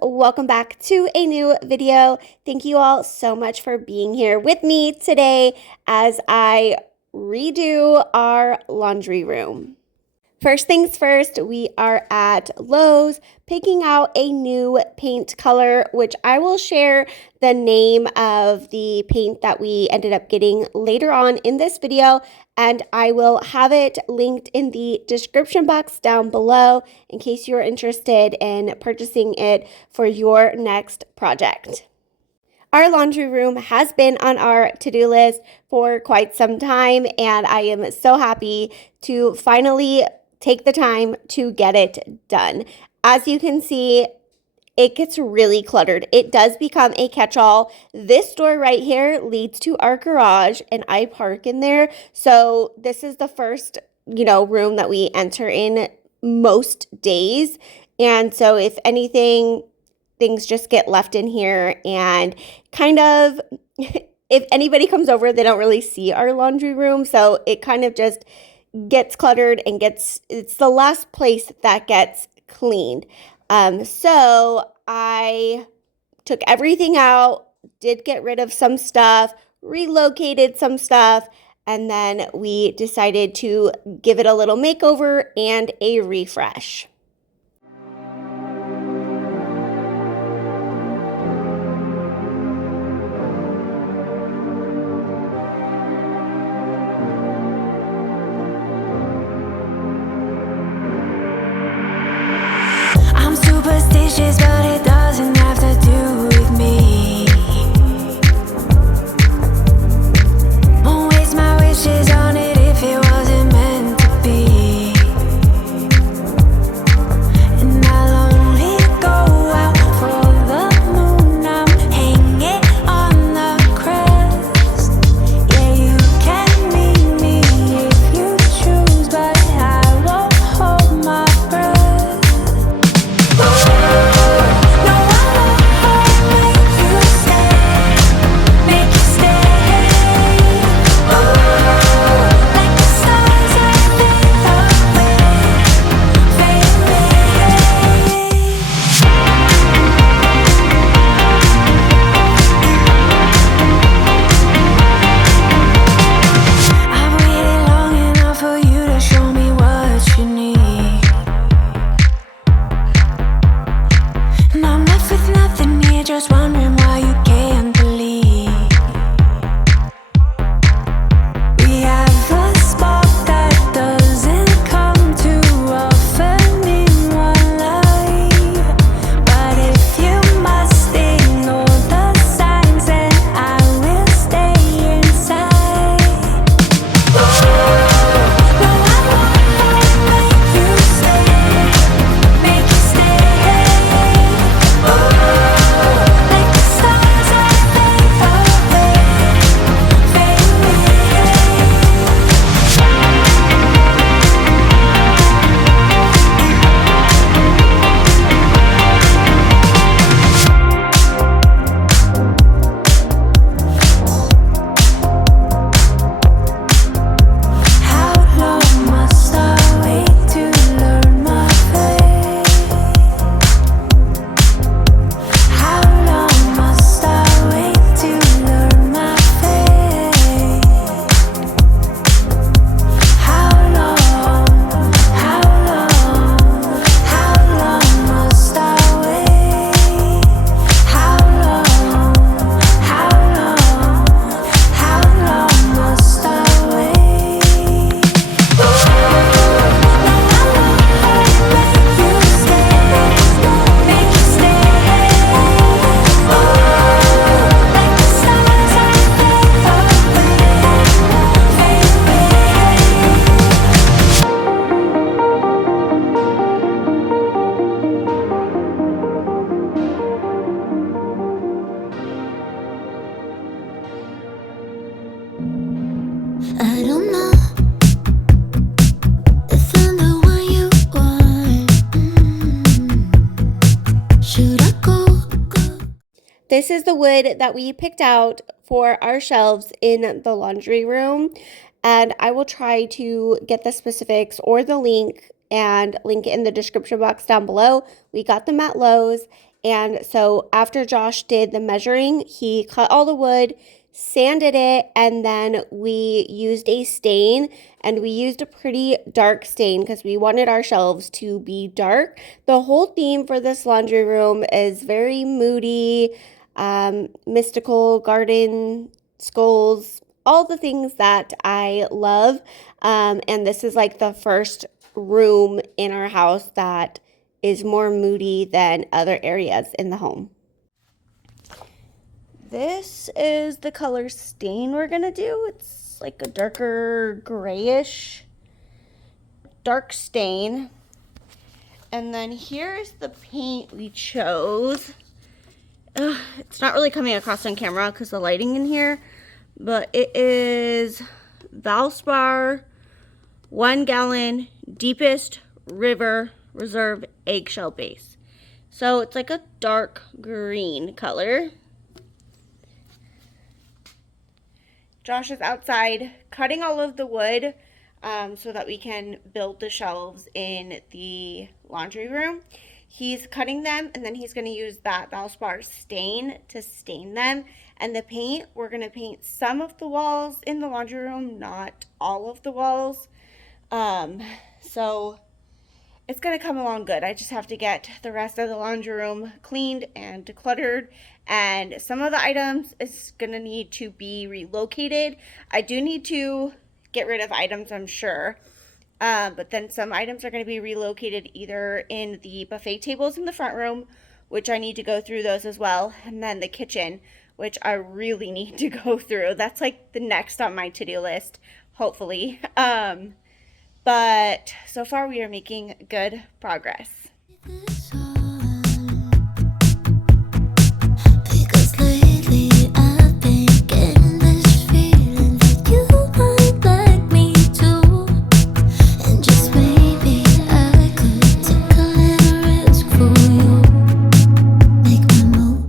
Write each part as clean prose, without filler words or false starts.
welcome back to a new video. Thank you all so much for being here with me today as I redo our laundry room. First things first, we are at Lowe's picking out a new paint color, which I will share the name of the paint that we ended up getting later on in this video, and I will have it linked in the description box down below in case you're interested in purchasing it for your next project. Our laundry room has been on our to-do list for quite some time, and I am so happy to finally take the time to get it done. As you can see, it gets really cluttered. It does become a catch-all. This door right here leads to our garage, and I park in there. So this is the first, room that we enter in most days. And so if anything, things just get left in here and kind of, if anybody comes over, they don't really see our laundry room. So it kind of just gets cluttered and it's the last place that gets cleaned. So I took everything out, did get rid of some stuff, relocated some stuff, and then we decided to give it a little makeover and a refresh. Superstitious, but it doesn't have to do with me. Won't waste my wishes on it if it wasn't meant to be. And I'll only go out for the moon. I'm hanging on the crest. Yeah, you can meet me if you choose, but I won't hold my breath. Just wondering why you can't believe we have a spark that doesn't come too often in one life. But if you must ignore the signs, then I will stay inside. No, I won't make you stay, make you stay. I don't know if I'm the one you want. Should I go? This is the wood that we picked out for our shelves in the laundry room, and I will try to get the specifics or the link and link it in the description box down below. We got them at Lowe's, And so after Josh did the measuring, he cut all the wood, sanded it, and then we used a stain, and we used a pretty dark stain because we wanted our shelves to be dark. The whole theme for this laundry room is very moody, mystical, garden, skulls, all the things that I love. And this is like the first room in our house that is more moody than other areas in the home. This is the color stain we're gonna do. It's like a darker grayish dark stain. And then here's the paint we chose. It's not really coming across on camera because the lighting in here, but it is Valspar 1 gallon deepest river reserve eggshell base. So it's like a dark green color. Josh is outside cutting all of the wood so that we can build the shelves in the laundry room. He's cutting them, and then he's going to use that Valspar stain to stain them. And the paint, we're going to paint some of the walls in the laundry room, not all of the walls. So it's going to come along good. I just have to get the rest of the laundry room cleaned and decluttered. And some of the items is going to need to be relocated. I do need to get rid of items, I'm sure. But then some items are going to be relocated either in the buffet tables in the front room, which I need to go through those as well. And then the kitchen, which I really need to go through. That's like the next on my to-do list, hopefully. But so far we are making good progress. Because lately I've been getting this feeling that you might like me too. And just maybe I could take a little risk for you. Make my move.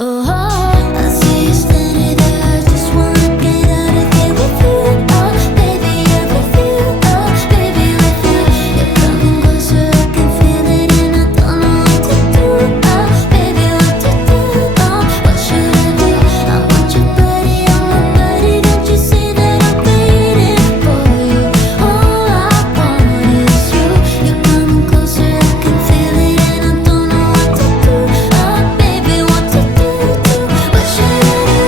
Oh, I see you standing there. I just wanna get out of here with you. Oh, baby, I'm with you. Oh, baby, with you. You're coming closer, I can feel it, and I don't know what to do. Oh, baby, what to do? Oh, what should I do? I want your body on my body. Don't you see that I'm waiting for you? All I want is you. You're coming closer, I can feel it, and I don't know what to do. Oh, baby, what to do? What should I do?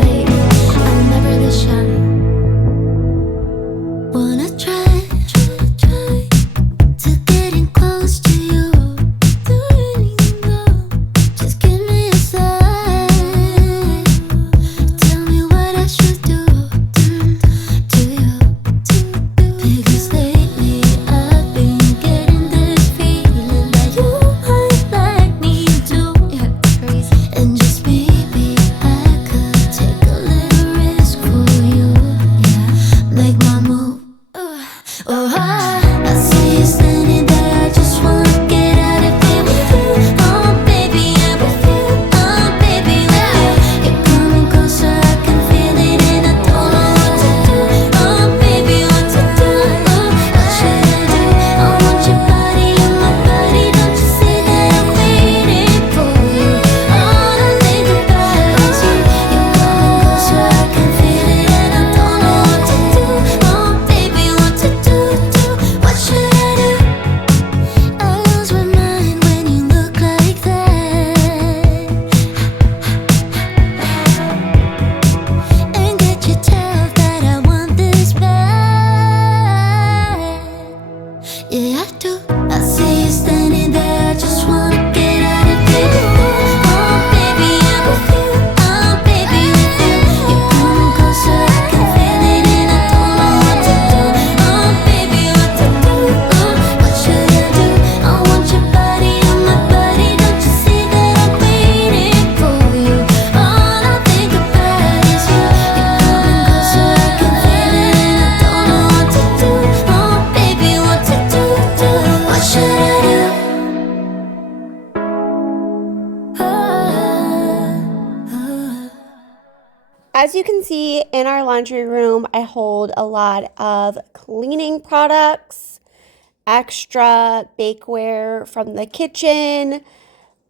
Lady, I'm never this shy. Wanna try to getting close to you. Just give me a sign. Tell me what I should do to you. Because lately I've been getting this feeling that you might like me too. And just maybe I could take a little risk for you. Make my move. Oh, I see you standing there. I just wanna get out of here with you. Oh, baby, I'm with you. Oh, baby, with you. You're coming closer, I can feel it, and I don't know what to do. Oh, baby, what to do? What should I do? I want your body on my body. Don't you see that I'm waiting for you? All I think about is you. You're coming closer, I can feel it, and I don't know what to do. Oh, baby, what to do? What should I do? I lose my mind when you look like that, and get you tell that I want this back. Yeah, I do. I see you standing there. I just wanna get out of here. Oh, baby, I'm with you. Oh, baby, with you. You're coming closer, I can feel it, and I don't know what to do. Oh, baby, what to do? What should I do? I want your body on my body. Don't you see that I'm waiting for you? All I think about is you. You're coming closer, I can feel it, and I don't know what to do. Oh, baby, what to do? What should I do? As you can see in our laundry room, I hold a lot of cleaning products. extra bakeware from the kitchen,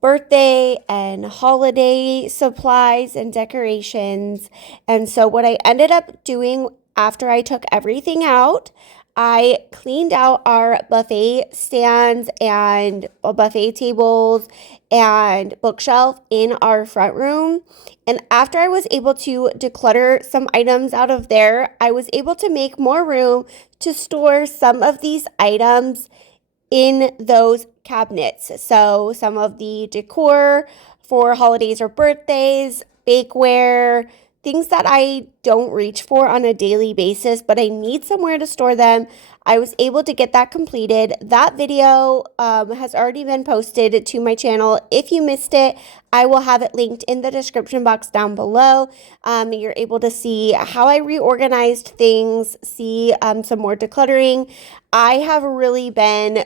birthday and holiday supplies and decorations. And so what I ended up doing after I took everything out, I cleaned out our buffet stands and buffet tables and bookshelf in our front room. And after I was able to declutter some items out of there, I was able to make more room to store some of these items in those cabinets. So some of the decor for holidays or birthdays, bakeware, things that I don't reach for on a daily basis, but I need somewhere to store them. I was able to get that completed. That video has already been posted to my channel. If you missed it, I will have it linked in the description box down below. You're able to see how I reorganized things, see some more decluttering. I have really been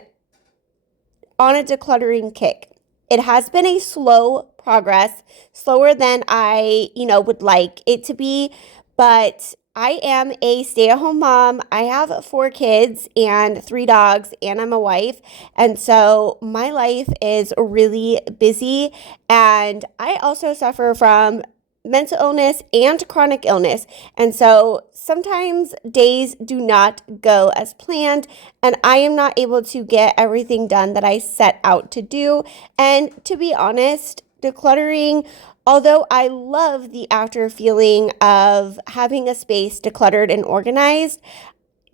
on a decluttering kick. It has been a slow progress, slower than I, would like it to be, but I am a stay-at-home mom. I have 4 kids and 3 dogs, and I'm a wife. And so my life is really busy, and I also suffer from mental illness and chronic illness. And so sometimes days do not go as planned, and I am not able to get everything done that I set out to do. And to be honest, decluttering, although I love the after feeling of having a space decluttered and organized,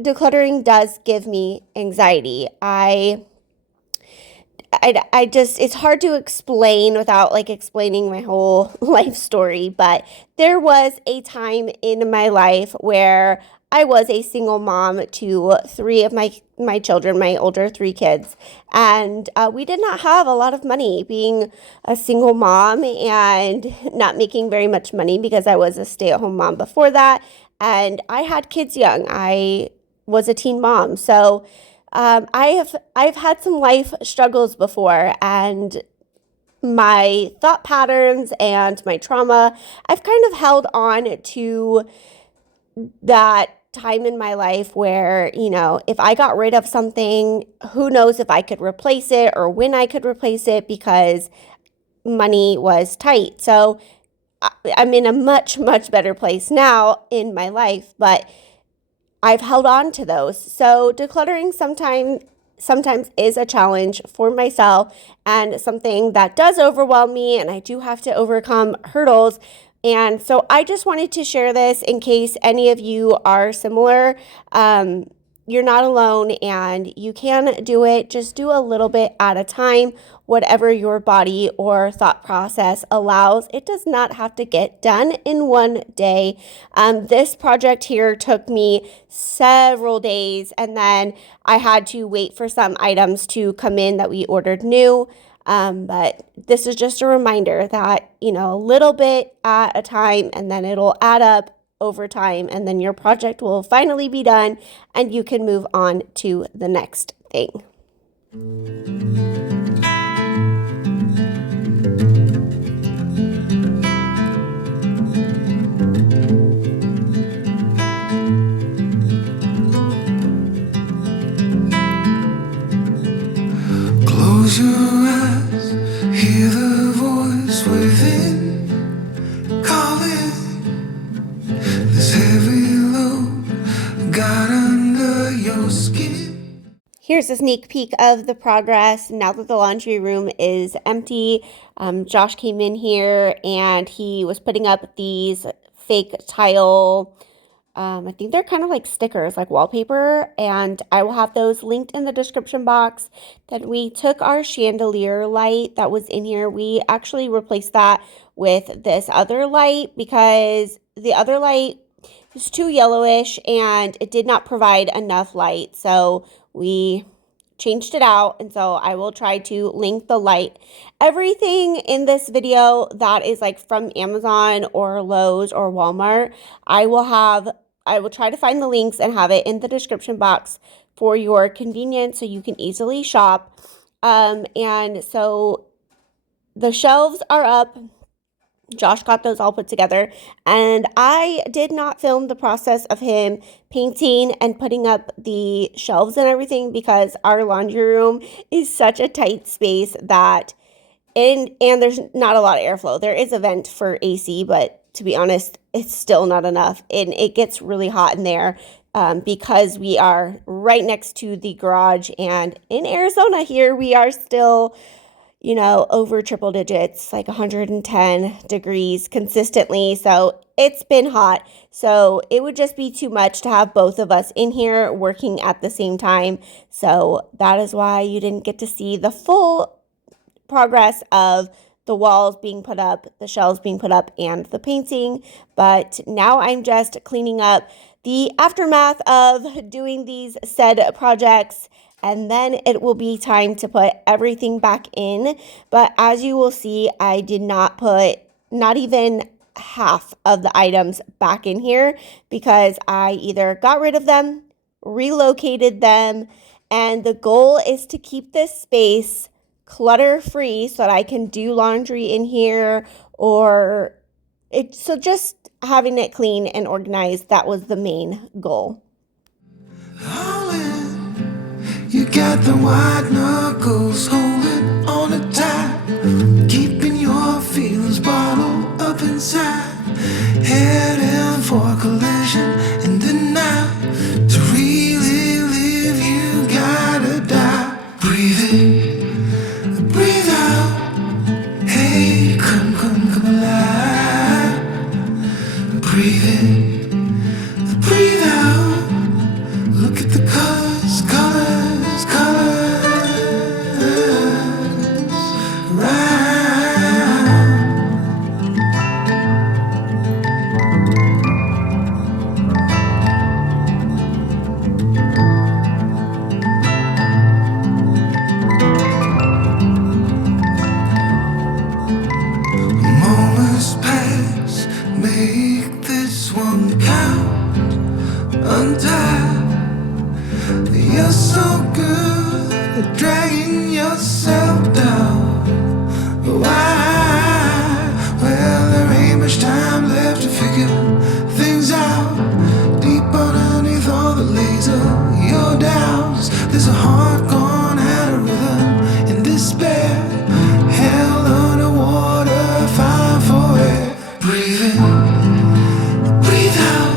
decluttering does give me anxiety. I just, it's hard to explain without explaining my whole life story, but there was a time in my life where I was a single mom to 3 of my children, my older 3 kids, and we did not have a lot of money being a single mom and not making very much money because I was a stay-at-home mom before that, and I had kids young. I was a teen mom, so I've had some life struggles before, and my thought patterns and my trauma, I've kind of held on to that time in my life where, if I got rid of something, who knows if I could replace it or when I could replace it because money was tight. So I'm in a much, much better place now in my life, but I've held on to those. So decluttering sometimes is a challenge for myself and something that does overwhelm me, and I do have to overcome hurdles. And so I just wanted to share this in case any of you are similar. You're not alone, and you can do it. Just do a little bit at a time, whatever your body or thought process allows. It does not have to get done in one day. This project here took me several days, and then I had to wait for some items to come in that we ordered new. But this is just a reminder that, a little bit at a time, and then it'll add up over time, and then your project will finally be done and you can move on to the next thing. Close your eyes, hear the voice within calling. This heavy load got under your skin. Here's a sneak peek of the progress now that the laundry room is empty. Josh came in here and he was putting up these fake tile, I think they're kind of like stickers, like wallpaper, and I will have those linked in the description box. Then we took our chandelier light that was in here. We actually replaced that with this other light because the other light was too yellowish and it did not provide enough light. So we changed it out, and so I will try to link the light. Everything in this video that is from Amazon or Lowe's or Walmart, I will try to find the links and have it in the description box for your convenience so you can easily shop. And so the shelves are up. Josh got those all put together, and I did not film the process of him painting and putting up the shelves and everything because our laundry room is such a tight space that and there's not a lot of airflow. There is a vent for AC, but to be honest, it's still not enough, and it gets really hot in there because we are right next to the garage, and in Arizona here, we are still over triple digits, like 110 degrees consistently. So it's been hot. So it would just be too much to have both of us in here working at the same time. So that is why you didn't get to see the full progress of the walls being put up, the shelves being put up, and the painting. But now I'm just cleaning up the aftermath of doing these said projects, and then it will be time to put everything back in. But as you will see, I did not put not even half of the items back in here because I either got rid of them, relocated them, and the goal is to keep this space clutter free so that I can do laundry in here so just having it clean and organized, that was the main goal. All in, you got the white knuckles holding on it tight, keeping your feelings bottled up inside, heading for collision in the night. To really live, you gotta die. Breathe in. Breathe out, hey, come alive. Breathe in, breathe out. Look at the colors, moments pass, make this one count. Untie. You're so good at dragging yourself down. Why? Well, there ain't much time left to figure things out. Deep underneath all the laser, your doubts. There's a heart gone out of rhythm in despair. Held underwater, fine for air. Breathe in, breathe out.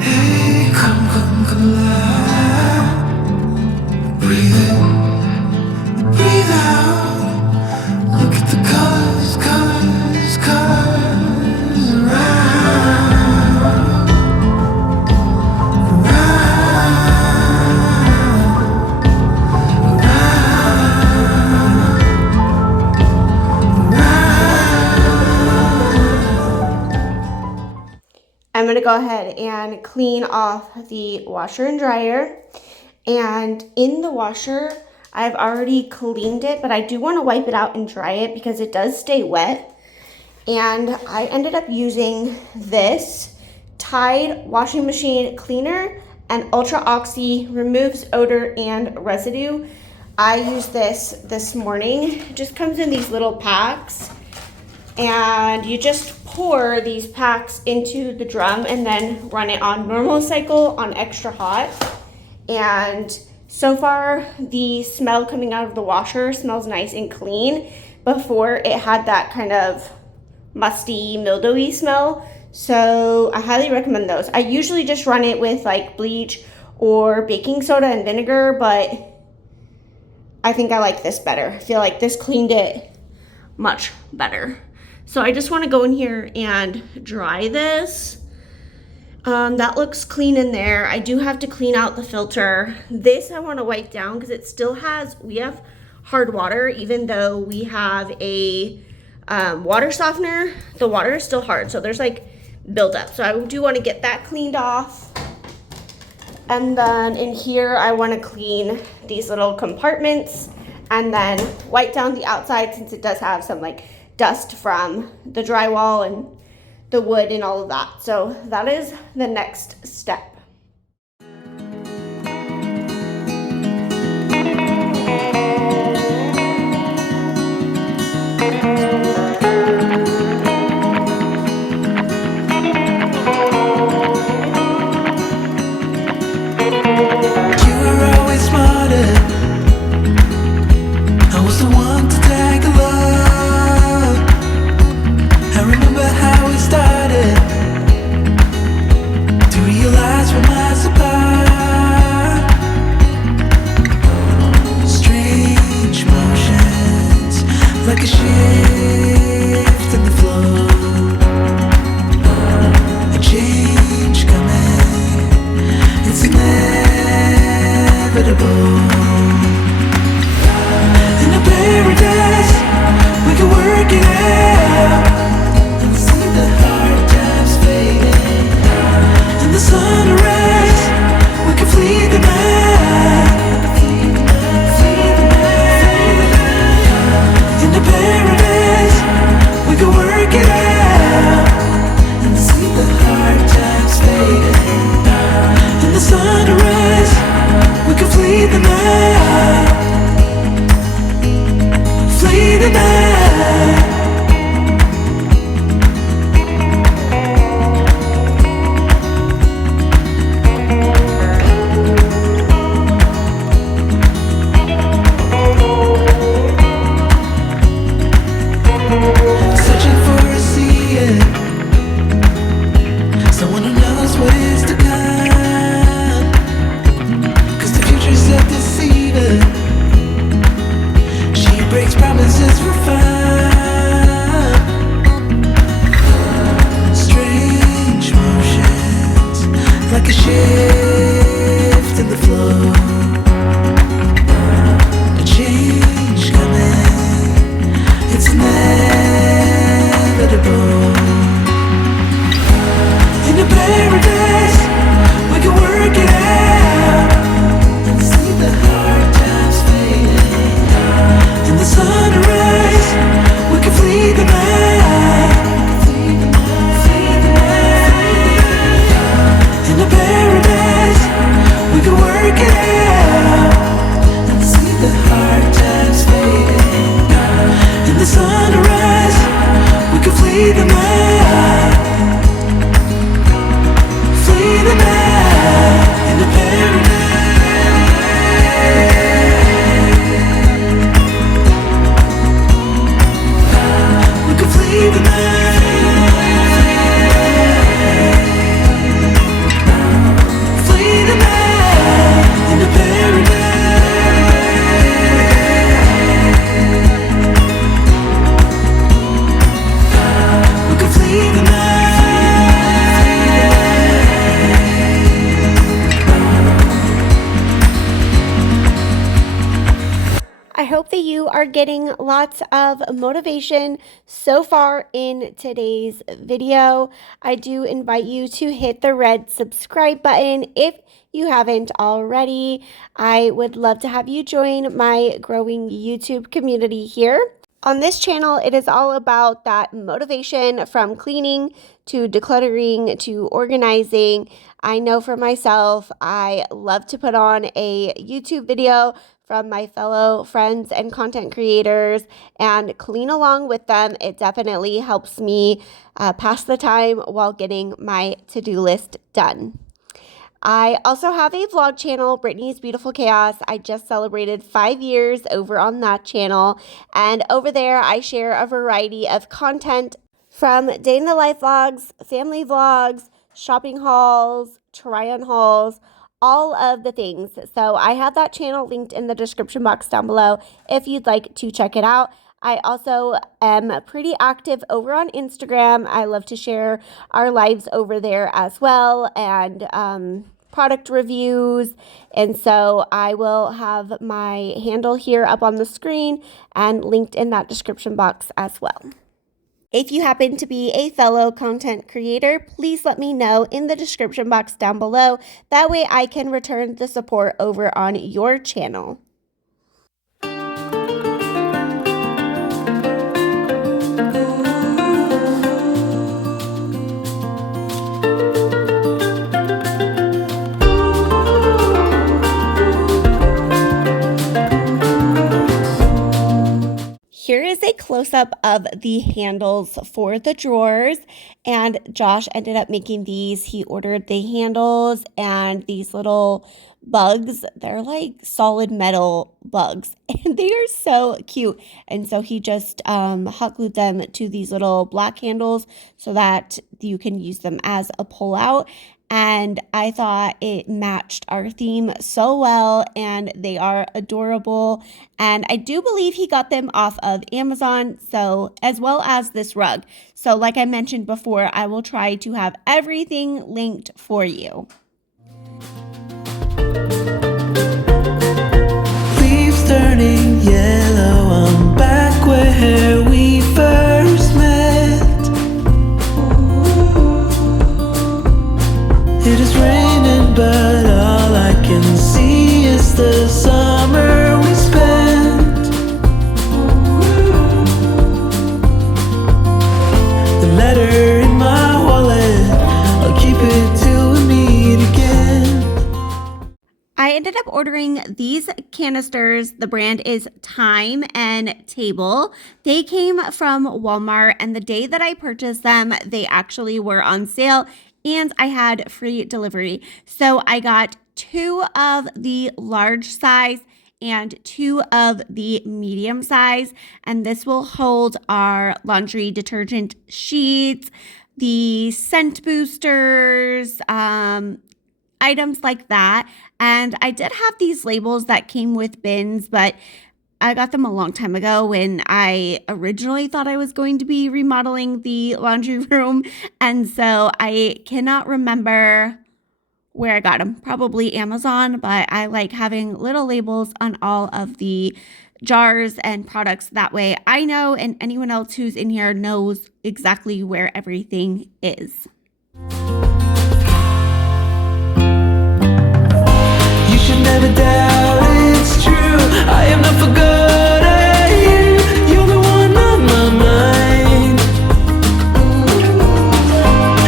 Hey, come alive. Breathe in, breathe out. Look at the colors I'm going to go ahead and clean off the washer and dryer. And in the washer, I've already cleaned it, but I do want to wipe it out and dry it because it does stay wet. And I ended up using this Tide washing machine cleaner, and Ultra Oxy removes odor and residue. I used this morning. It just comes in these little packs, and you just pour these packs into the drum and then run it on normal cycle on extra hot. And so far the smell coming out of the washer smells nice and clean. Before, it had that kind of musty, mildewy smell. So I highly recommend those. I usually just run it with like bleach or baking soda and vinegar, but I think I like this better. I feel like this cleaned it much better. So I just want to go in here and dry this. That looks clean in there. I do have to clean out the filter. This I want to wipe down because it still we have hard water, even though we have a water softener. The water is still hard, so there's like buildup. So I do want to get that cleaned off. And then in here, I want to clean these little compartments and then wipe down the outside since it does have some like dust from the drywall and the wood and all of that. So that is the next step. shift in the flow, a change coming, it's inevitable. In a paradise, we can work it out and see the hard times fading. In the sunrise, we can flee the night. In a paradise, we can work it out and see the hard times fading. In the sunrise, we can flee the night. Flee the night. Searching for a seeing, someone who knows what is to come. 'Cause the future's so deceiving. She breaks promises for fun. Strange motions, like a shift in the flow. A change coming, it's inevitable. In a paradise, we can work it out and see the hard times fading. In the sunrise, we can flee the night. In a paradise, we can work it out and see the hard times fading. In the sunrise, we can flee the night. Flee the night. In the paradise, we can flee the night. Flee the night. In the paradise, we can flee the night. I hope that you are getting lots of motivation so far in today's video. I do invite you to hit the red subscribe button if you haven't already. I would love to have you join my growing YouTube community here. On this channel, it is all about that motivation from cleaning to decluttering to organizing. I know for myself, I love to put on a YouTube video from my fellow friends and content creators and clean along with them. It definitely helps me pass the time while getting my to-do list done. I also have a vlog channel, Brittany's Beautiful Chaos. I just celebrated 5 years over on that channel. And over there, I share a variety of content from day in the life vlogs, family vlogs, shopping hauls, try-on hauls, all of the things. So I have that channel linked in the description box down below if you'd like to check it out. I also am pretty active over on Instagram. I love to share our lives over there as well, and product reviews. And so I will have my handle here up on the screen and linked in that description box as well. If you happen to be a fellow content creator, please let me know in the description box down below. That way I can return the support over on your channel. Here is a close-up of the handles for the drawers, and Josh ended up making these. He ordered the handles and these little bugs. They're like solid metal bugs, and they are so cute. And so he just hot glued them to these little black handles so that you can use them as a pull-out. and I thought it matched our theme so well, and they are adorable. And I do believe he got them off of Amazon, so as well as this rug. So like I mentioned before, I will try to have everything linked for you. Leaves turning yellow, I'm back where we first met. It is raining, but all I can see is the summer we spent. The letter in my wallet, I'll keep it till we meet again. I ended up ordering these canisters. The brand is Time and Table. They came from Walmart, and the day that I purchased them, they actually were on sale and I had free delivery. So I got 2 of the large size and 2 of the medium size, and this will hold our laundry detergent sheets, the scent boosters, items like that. And I did have these labels that came with bins, but I got them a long time ago when I originally thought I was going to be remodeling the laundry room. And so I cannot remember where I got them. Probably Amazon, but I like having little labels on all of the jars and products. That way I know, and anyone else who's in here knows exactly where everything is. You should never doubt it's true. I am not for good at you. You're the one on my mind.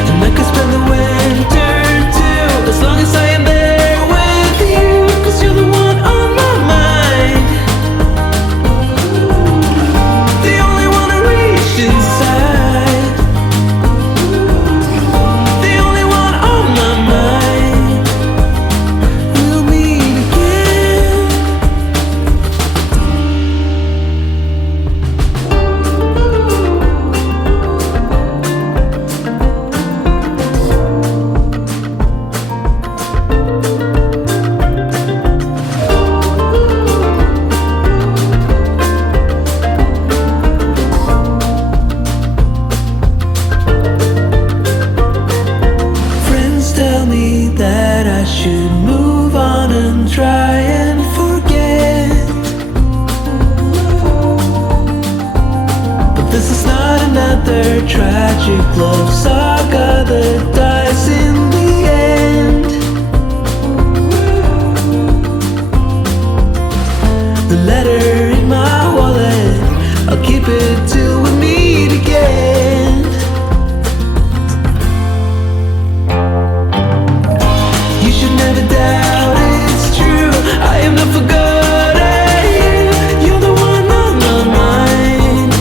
And I could spend the winter too, as long as I am there with you. 'Cause you're the one on my mind. The only one I reach inside. The only one on my mind. We'll meet again. Friends tell me that I should move on and try and forget. But this is not another tragic love saga that dies in the end. The letter in my wallet, I'll keep it till we meet again. You should never doubt it's true. I am not for good at you. You're the one on my mind.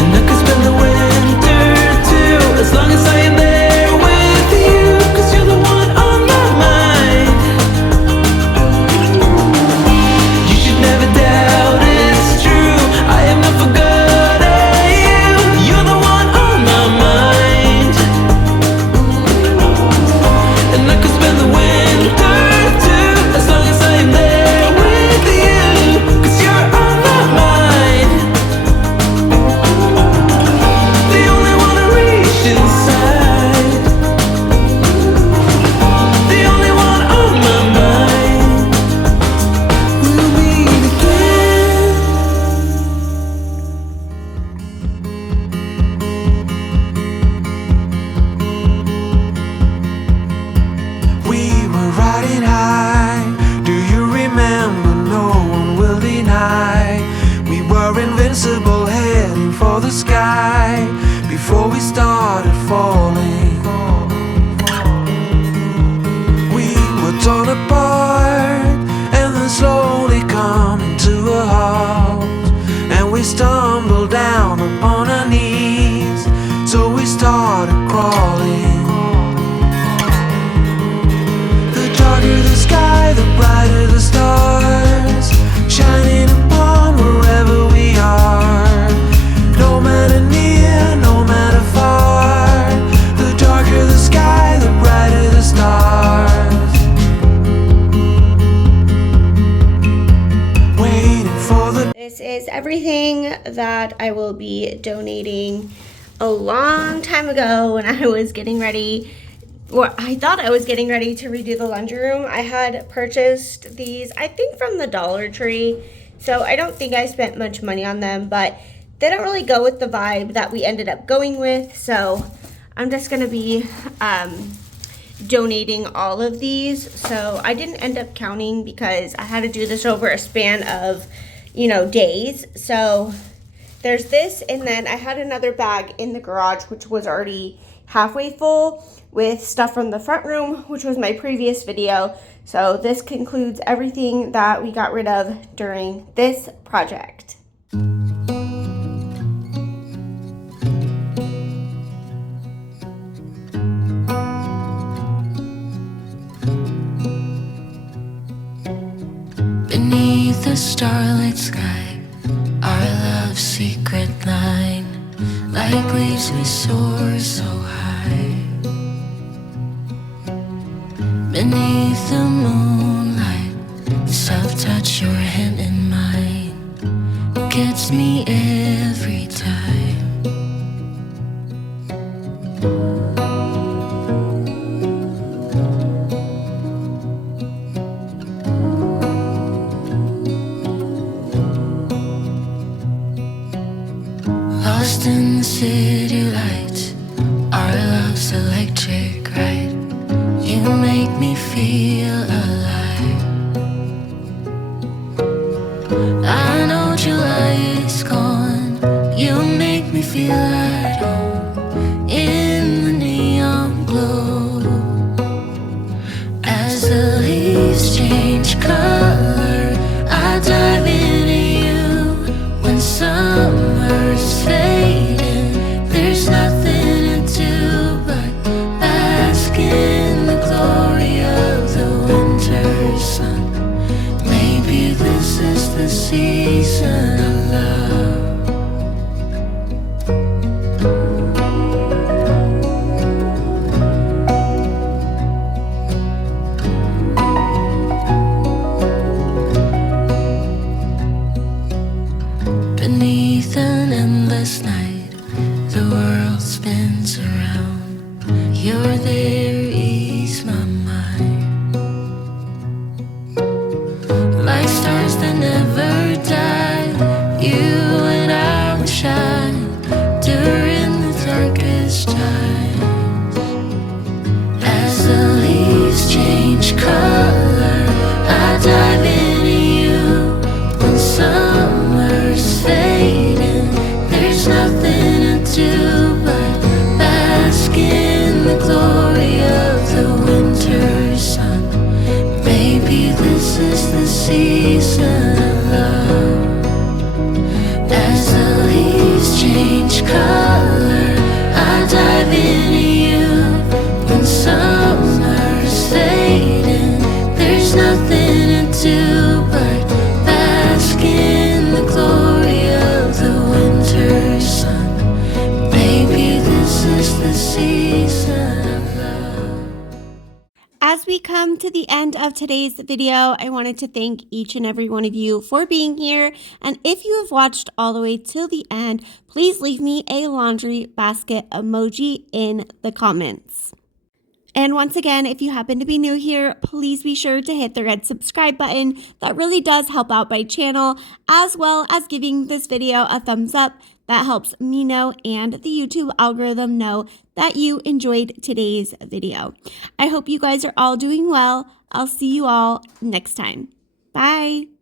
And I could spend the winter too, as long as I am there with you. 'Cause you're the one on my mind. You should never doubt it's true. I am not for good at you. You're the one on my mind. And I could spend the winter too, as long as I am there with you. 'Cause you're on my mind. The only one I reach inside. The only one on my mind. We'll meet again. We were riding high. Do you remember? No one will deny. We were invincible, heading for the sky before we started falling. We were torn apart and then slowly coming to a halt. And we stumbled down upon our knees, so we started crawling. The darker the sky, the brighter the stars, shining upon wherever we are. No matter near, no matter far, the darker something that I will be donating a long time ago when I was getting ready, or I thought I was getting ready to redo the laundry room. I had purchased these, I think from the Dollar Tree, so I don't think I spent much money on them, but they don't really go with the vibe that we ended up going with, so I'm just gonna be donating all of these. So I didn't end up counting because I had to do this over a span of, days. So there's this, and then I had another bag in the garage which was already halfway full with stuff from the front room, which was my previous video. So this concludes everything that we got rid of during this project. Beneath the starlit sky, our love's secret line, like leaves we soar so high. Beneath the moonlight, the soft touch your hand in mine gets me every time. Lost in the city lights, our love's electric right. You make me feel alive. I know July is gone. You make me feel at home in the neon glow. As the leaves change color, I dive into you. When summer's fading, there's nothing to do but bask in the glory of the winter sun. Maybe this is the season of love. Beneath an endless night, the world spins around. You're there, ease my mind. Like stars that never die, you and I will shine during the darkest times. As the leaves change color, I dive into you. When summer's fading, there's nothing to do but bask in the glory of the winter sun. Maybe this is the season of love. As the leaves change color, I dive into you. When summer's fading, there's nothing to do but bask in the glory of the winter sun. Maybe this is the season of love. As we come to the end of today's video, I wanted to thank each and every one of you for being here. And if you have watched all the way till the end, please leave me a laundry basket emoji in the comments. And once again, if you happen to be new here, please be sure to hit the red subscribe button. That really does help out my channel, as well as giving this video a thumbs up. That helps me know and the YouTube algorithm know that you enjoyed today's video. I hope you guys are all doing well. I'll see you all next time. Bye.